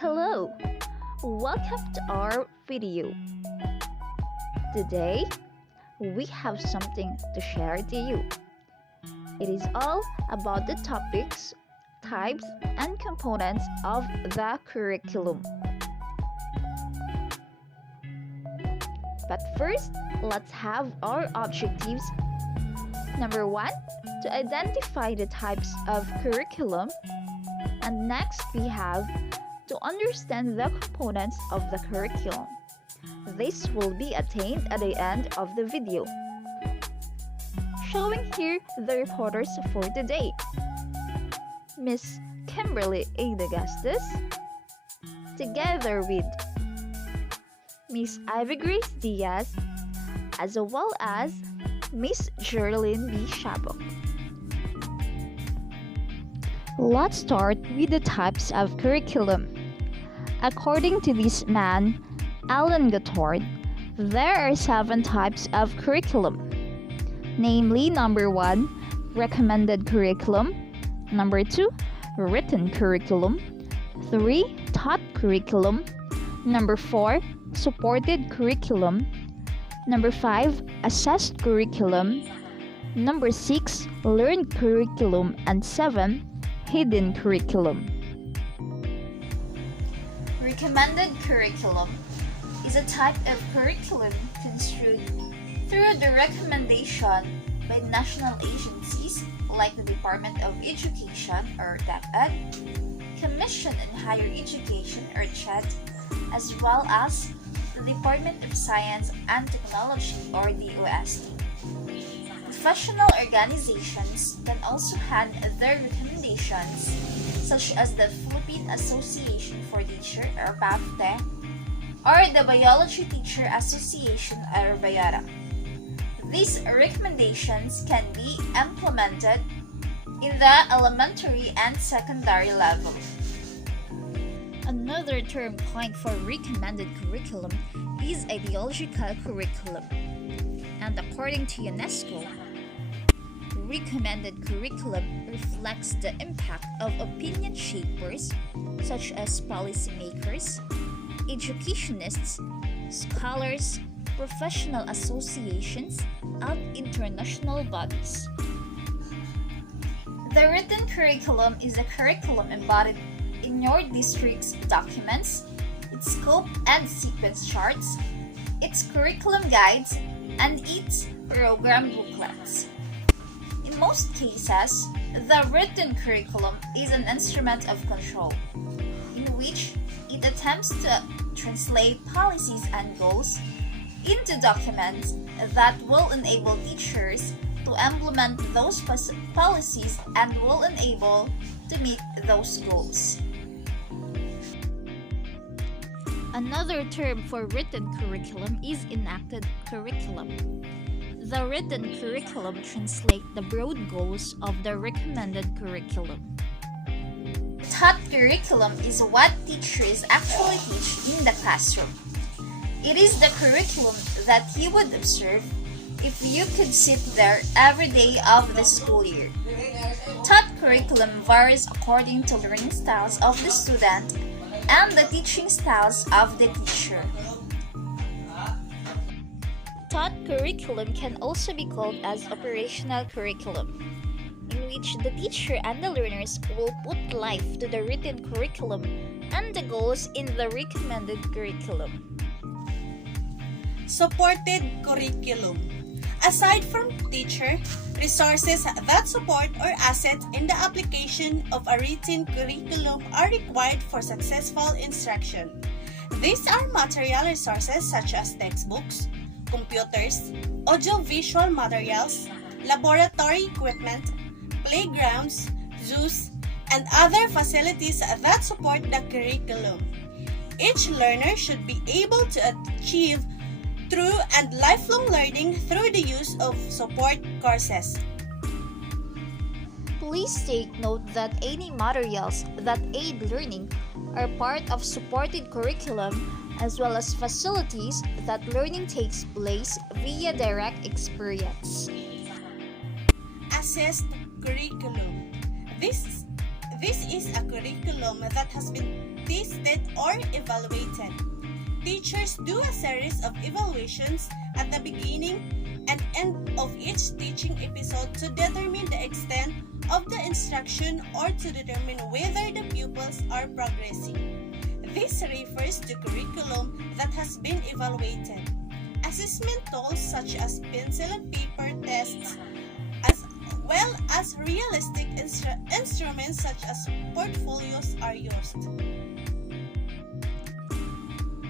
Hello, welcome to our video. Today, we have something to share to you. It is all about the topics, types, and components of the curriculum. But first, let's have our objectives. Number 1, to identify the types of curriculum. And next, we have to understand the components of the curriculum. This will be attained at the end of the video. Showing here the reporters for today. Miss Kimberly Dagasdas, together with Miss Grace Diaz, as well as Miss Jorelyn B. Siaboc. Let's start with the types of curriculum. According to this man, Alan Gothard, there are 7 types of curriculum. Namely, number 1, recommended curriculum. Number 2, written curriculum. 3, taught curriculum. Number 4, supported curriculum. Number 5, assessed curriculum. Number 6, learned curriculum. And 7, hidden curriculum. Recommended curriculum is a type of curriculum construed through the recommendation by national agencies like the Department of Education or DepEd, Commission on Higher Education or CHED, as well as the Department of Science and Technology or DOST. Professional organizations can also hand their recommendations, such as the Philippine Association for Teachers or PAFTE, or the Biology Teacher Association or BIARA. These recommendations can be implemented in the elementary and secondary level. Another term coined for recommended curriculum is ideological curriculum. And according to UNESCO, recommended curriculum reflects the impact of opinion shapers such as policymakers, educationists, scholars, professional associations, and international bodies. The written curriculum is a curriculum embodied in your district's documents, its scope and sequence charts, its curriculum guides, and its program booklets. In most cases, the written curriculum is an instrument of control, in which it attempts to translate policies and goals into documents that will enable teachers to implement those policies and will enable to meet those goals. Another term for written curriculum is enacted curriculum. The written curriculum translates the broad goals of the recommended curriculum. Taught curriculum is what teachers actually teach in the classroom. It is the curriculum that you would observe if you could sit there every day of the school year. Taught curriculum varies according to learning styles of the student and the teaching styles of the teacher. Taught curriculum can also be called as operational curriculum, in which the teacher and the learners will put life to the written curriculum and the goals in the recommended curriculum. Supported curriculum. Aside from teacher, resources that support or assets in the application of a written curriculum are required for successful instruction. These are material resources such as textbooks, computers, audiovisual materials, laboratory equipment, playgrounds, zoos, and other facilities that support the curriculum. Each learner should be able to achieve true and lifelong learning through the use of support courses. Please take note that any materials that aid learning are part of supported curriculum as well as facilities that learning takes place via direct experience. Assessed curriculum. This is a curriculum that has been tested or evaluated. Teachers do a series of evaluations at the beginning and end of each teaching episode to determine the extent of the instruction or to determine whether the pupils are progressing. This refers to curriculum that has been evaluated. Assessment tools such as pencil and paper tests, as well as realistic instruments such as portfolios are used.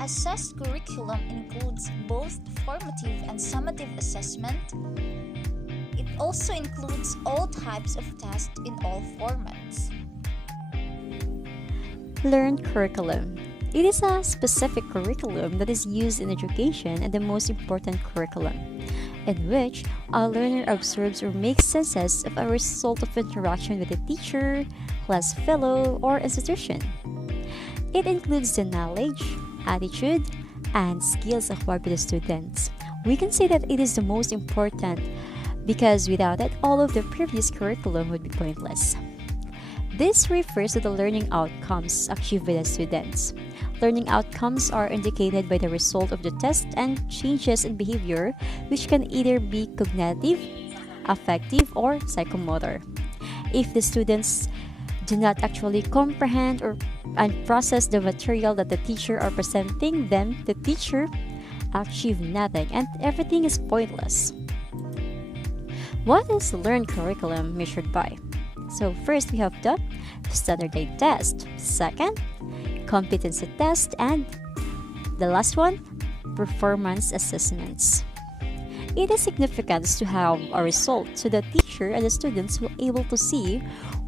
Assessed curriculum includes both formative and summative assessment. It also includes all types of tests in all formats. Learned curriculum. It is a specific curriculum that is used in education and the most important curriculum, in which a learner observes or makes senses of a result of interaction with a teacher, class fellow, or institution. It includes the knowledge, attitude, and skills acquired by the students. We can say that it is the most important because without it, all of the previous curriculum would be pointless. This refers to the learning outcomes achieved by the students. Learning outcomes are indicated by the result of the test and changes in behavior, which can either be cognitive, affective, or psychomotor. If the students do not actually comprehend and process the material that the teacher are presenting, then the teacher achieve nothing and everything is pointless. What is learned curriculum measured by? So first we have the standardized test, second, competency test, and the last one, performance assessments. It is significant to have a result so the teacher and the students will be able to see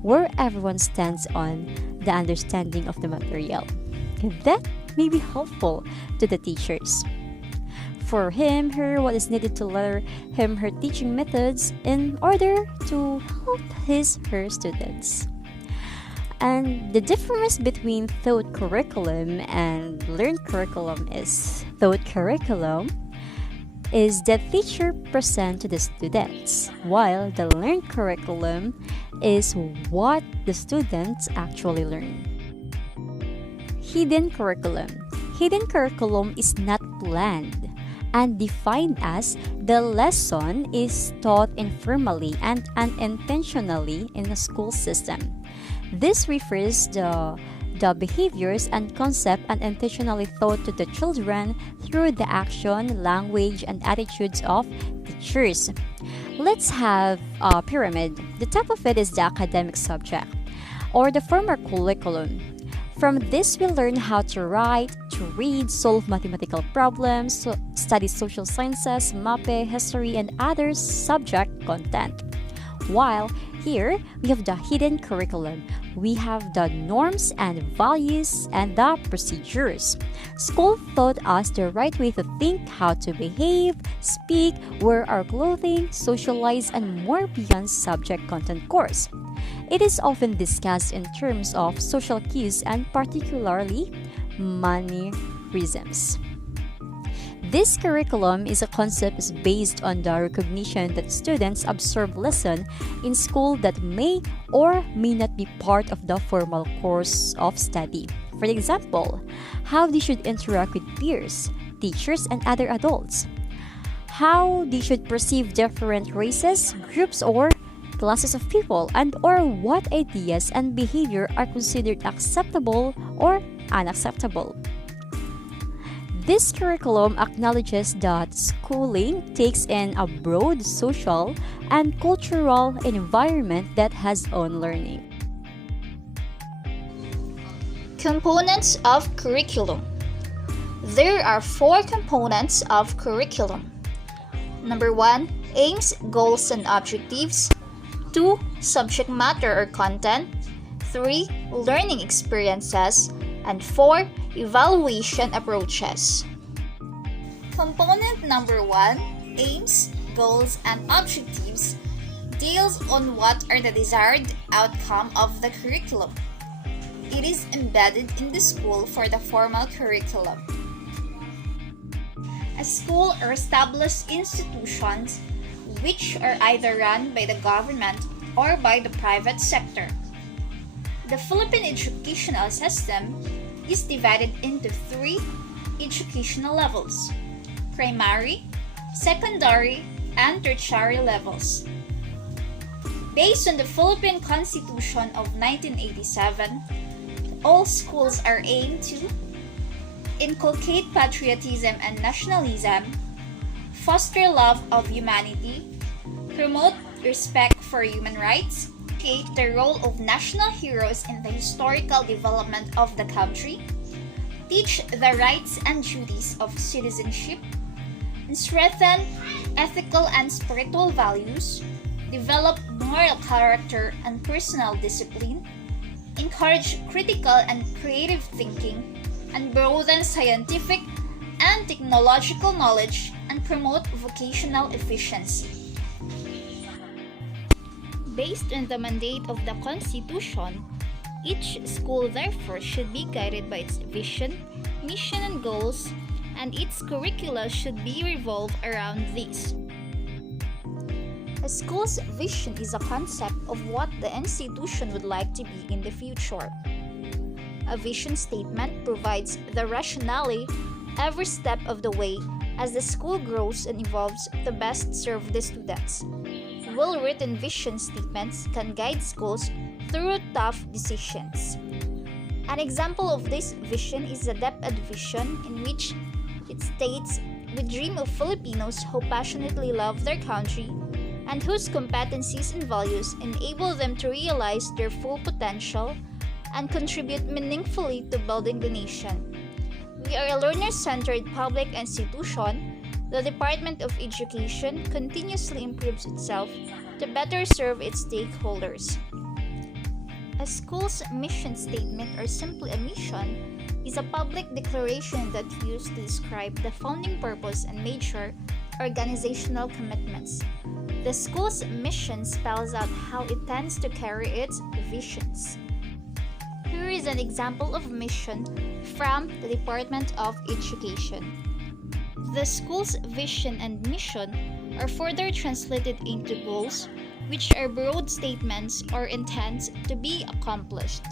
where everyone stands on the understanding of the material. That may be helpful to the teachers. For him, her, what is needed to learn him, her teaching methods in order to help her students. And the difference between thought curriculum and learned curriculum is thought curriculum is the teacher present to the students, while the learned curriculum is what the students actually learn. Hidden curriculum. Hidden curriculum is not planned and defined as the lesson is taught informally and unintentionally in a school system. This refers to the behaviors and concept unintentionally taught to the children through the action, language, and attitudes of teachers. Let's have a pyramid. The top of it is the academic subject or the formal curriculum. From this, we learn how to write, to read, solve mathematical problems, study social sciences, MAPE, history, and other subject content. While here, we have the hidden curriculum. We have the norms and values and the procedures. School taught us the right way to think, how to behave, speak, wear our clothing, socialize, and more beyond subject content course. It is often discussed in terms of social cues and particularly mannerisms. This curriculum is a concept is based on the recognition that students absorb lessons in school that may or may not be part of the formal course of study. For example, how they should interact with peers, teachers, and other adults. How they should perceive different races, groups, or classes of people, and or what ideas and behavior are considered acceptable or unacceptable. This curriculum acknowledges that schooling takes in a broad social and cultural environment that has own learning. Components of curriculum. There are 4 components of curriculum. Number 1, aims, goals, and objectives. 2, subject matter or content. 3, learning experiences. And 4, evaluation approaches. Component number 1, aims, goals, and objectives, deals on what are the desired outcome of the curriculum. It is embedded in the school for the formal curriculum. A school or established institutions which are either run by the government or by the private sector. The Philippine educational system is divided into three educational levels: primary, secondary, and tertiary levels. Based on the Philippine Constitution of 1987, all schools are aimed to inculcate patriotism and nationalism, foster love of humanity, promote respect for human rights, create the role of national heroes in the historical development of the country, teach the rights and duties of citizenship, and strengthen ethical and spiritual values, develop moral character and personal discipline, encourage critical and creative thinking, and broaden scientific and technological knowledge, and promote vocational efficiency. Based on the mandate of the Constitution, each school therefore should be guided by its vision, mission, and goals, and its curricula should be revolved around these. A school's vision is a concept of what the institution would like to be in the future. A vision statement provides the rationale every step of the way as the school grows and evolves to best serve the students. Well-written vision statements can guide schools through tough decisions. An example of this vision is the DepEd vision, in which it states, "We dream of Filipinos who passionately love their country and whose competencies and values enable them to realize their full potential and contribute meaningfully to building the nation. We are a learner-centered public institution. The Department of Education continuously improves itself to better serve its stakeholders." A school's mission statement, or simply a mission, is a public declaration that used to describe the founding purpose and major organizational commitments. The school's mission spells out how it tends to carry its visions. Here is an example of mission from the Department of Education. The school's vision and mission are further translated into goals, which are broad statements or intents to be accomplished.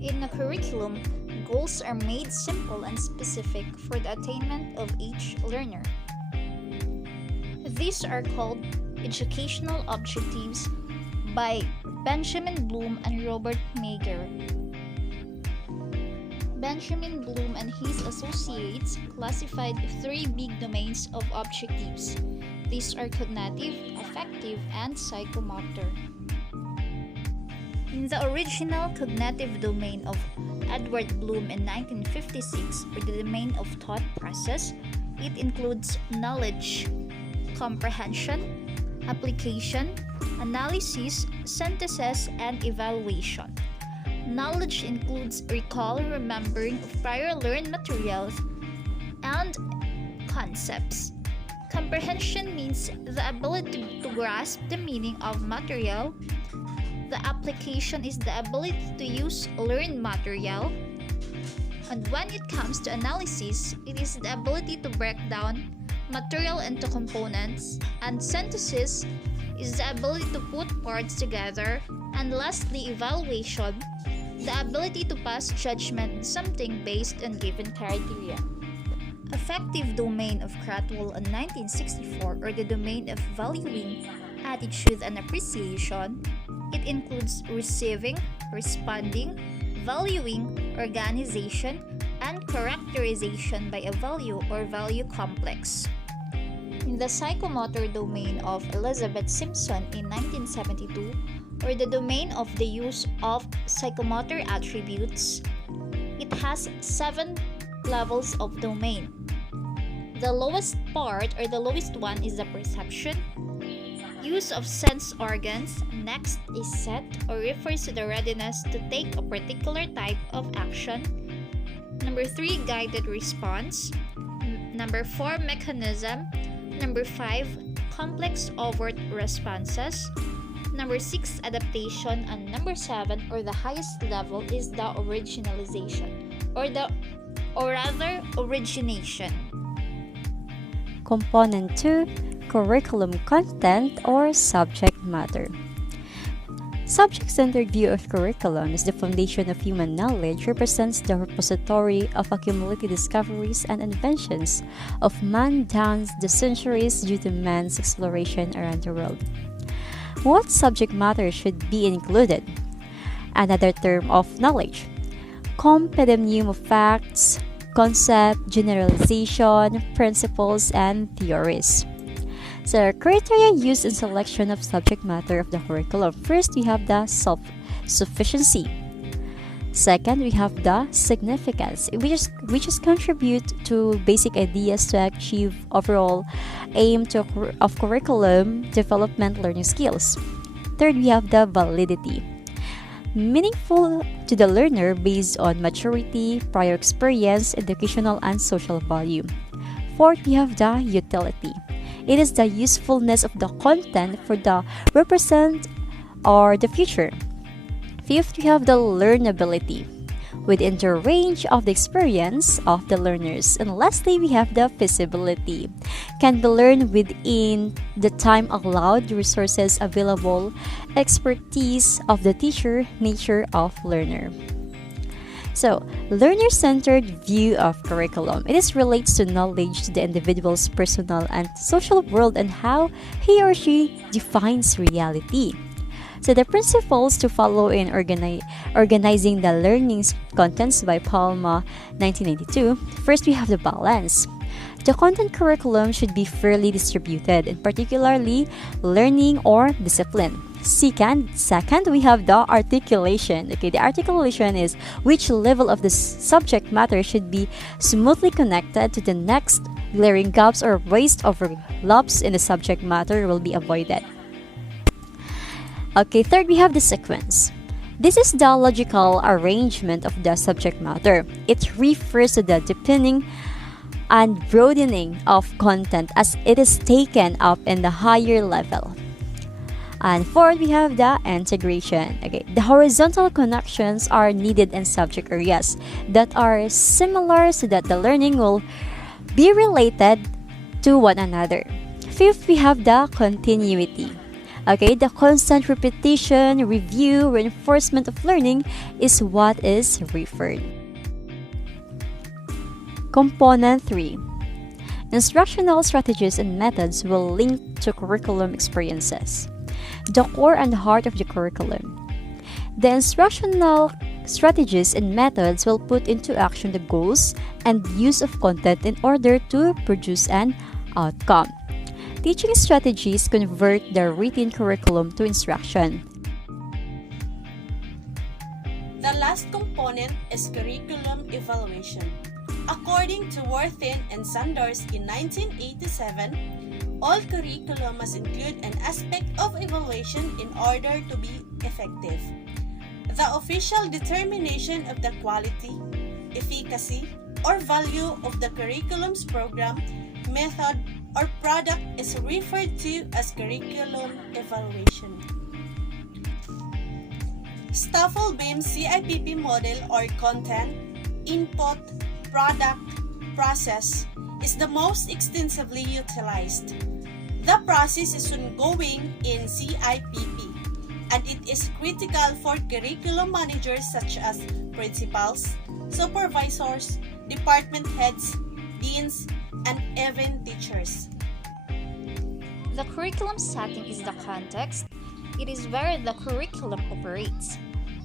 In a curriculum, goals are made simple and specific for the attainment of each learner. These are called educational objectives by Benjamin Bloom and Robert Mager. Benjamin Bloom and his associates classified three big domains of objectives. These are cognitive, affective, and psychomotor. In the original cognitive domain of Edward Bloom in 1956, or the domain of thought process, it includes knowledge, comprehension, application, analysis, synthesis, and evaluation. Knowledge includes recall and remembering of prior learned materials and concepts. Comprehension means the ability to grasp the meaning of material. The application is the ability to use learned material. And when it comes to analysis, it is the ability to break down material into components. And synthesis is the ability to put parts together. And lastly, evaluation, the ability to pass judgment on something based on given criteria. Affective domain of Cratwell in 1964, or the domain of valuing, attitude, and appreciation, it includes receiving, responding, valuing, organization, and characterization by a value or value complex. In the psychomotor domain of Elizabeth Simpson in 1972, or the domain of the use of psychomotor attributes, it has 7 levels of domain. The lowest part, or the lowest one, is the perception, use of sense organs. Next is set, or refers to the readiness to take a particular type of action. Number 3, guided response. Number 4, mechanism. Number 5, complex overt responses. Number 6, adaptation. And number 7, or the highest level, is the originalization, or rather origination. Component 2, curriculum content or subject matter. Subject-centered view of curriculum is the foundation of human knowledge, represents the repository of accumulated discoveries and inventions of man down the centuries due to man's exploration around the world. What subject matter should be included? Another term of knowledge. Compendium of facts, concept, generalization, principles, and theories. So, criteria used in selection of subject matter of the curriculum. First, we have the self-sufficiency. Second, we have the significance, which is contribute to basic ideas to achieve overall aim of curriculum development learning skills. Third, we have the validity, meaningful to the learner based on maturity, prior experience, educational and social value. Fourth, we have the utility. It is the usefulness of the content for the present or the future. Fifth, we have the learnability, within the range of the experience of the learners. And lastly, we have the feasibility, can be learned within the time allowed, resources available, expertise of the teacher, nature of learner. So, learner-centered view of curriculum. It relates to knowledge to the individual's personal and social world and how he or she defines reality. So, the principles to follow in organizing the learning contents by Palma 1992. First, we have the balance. The content curriculum should be fairly distributed, and particularly learning or discipline. Second, we have the articulation. Okay, the articulation is which level of the subject matter should be smoothly connected to the next. Glaring gaps or waste overlaps in the subject matter will be avoided. Okay, third, we have the sequence. This is the logical arrangement of the subject matter. It refers to the deepening and broadening of content as it is taken up in the higher level. And fourth, we have the integration. Okay, the horizontal connections are needed in subject areas that are similar so that the learning will be related to one another. Fifth, we have the continuity. Okay, the constant repetition, review, reinforcement of learning is what is referred. Component 3. Instructional strategies and methods will link to curriculum experiences. The core and heart of the curriculum. The instructional strategies and methods will put into action the goals and use of content in order to produce an outcome. Teaching strategies convert the written curriculum to instruction. The last component is curriculum evaluation. According to Worthen and Sanders in 1987, all curriculum must include an aspect of evaluation in order to be effective. The official determination of the quality, efficacy, or value of the curriculum's program, method, or product is referred to as curriculum evaluation. Staffelbeam's CIPP model or content, input, product, process is the most extensively utilized. The process is ongoing in CIPP and it is critical for curriculum managers such as principals, supervisors, department heads, deans, and even teachers. The curriculum setting is the context. It is where the curriculum operates.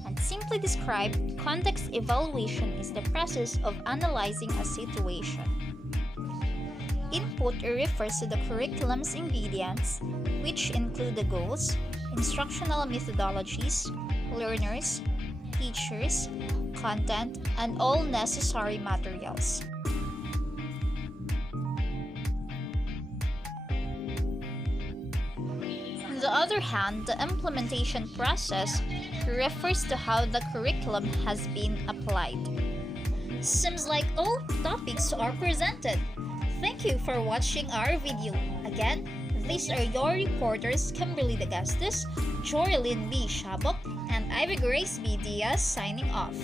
And simply described, context evaluation is the process of analyzing a situation. Input refers to the curriculum's ingredients, which include the goals, instructional methodologies, learners, teachers, content, and all necessary materials. On the other hand, the implementation process refers to how the curriculum has been applied. Seems like all topics are presented. Thank you for watching our video. Again, these are your reporters Kimberly Dagasdas, Jorelyn B. Siaboc, and Grace B. Diaz signing off.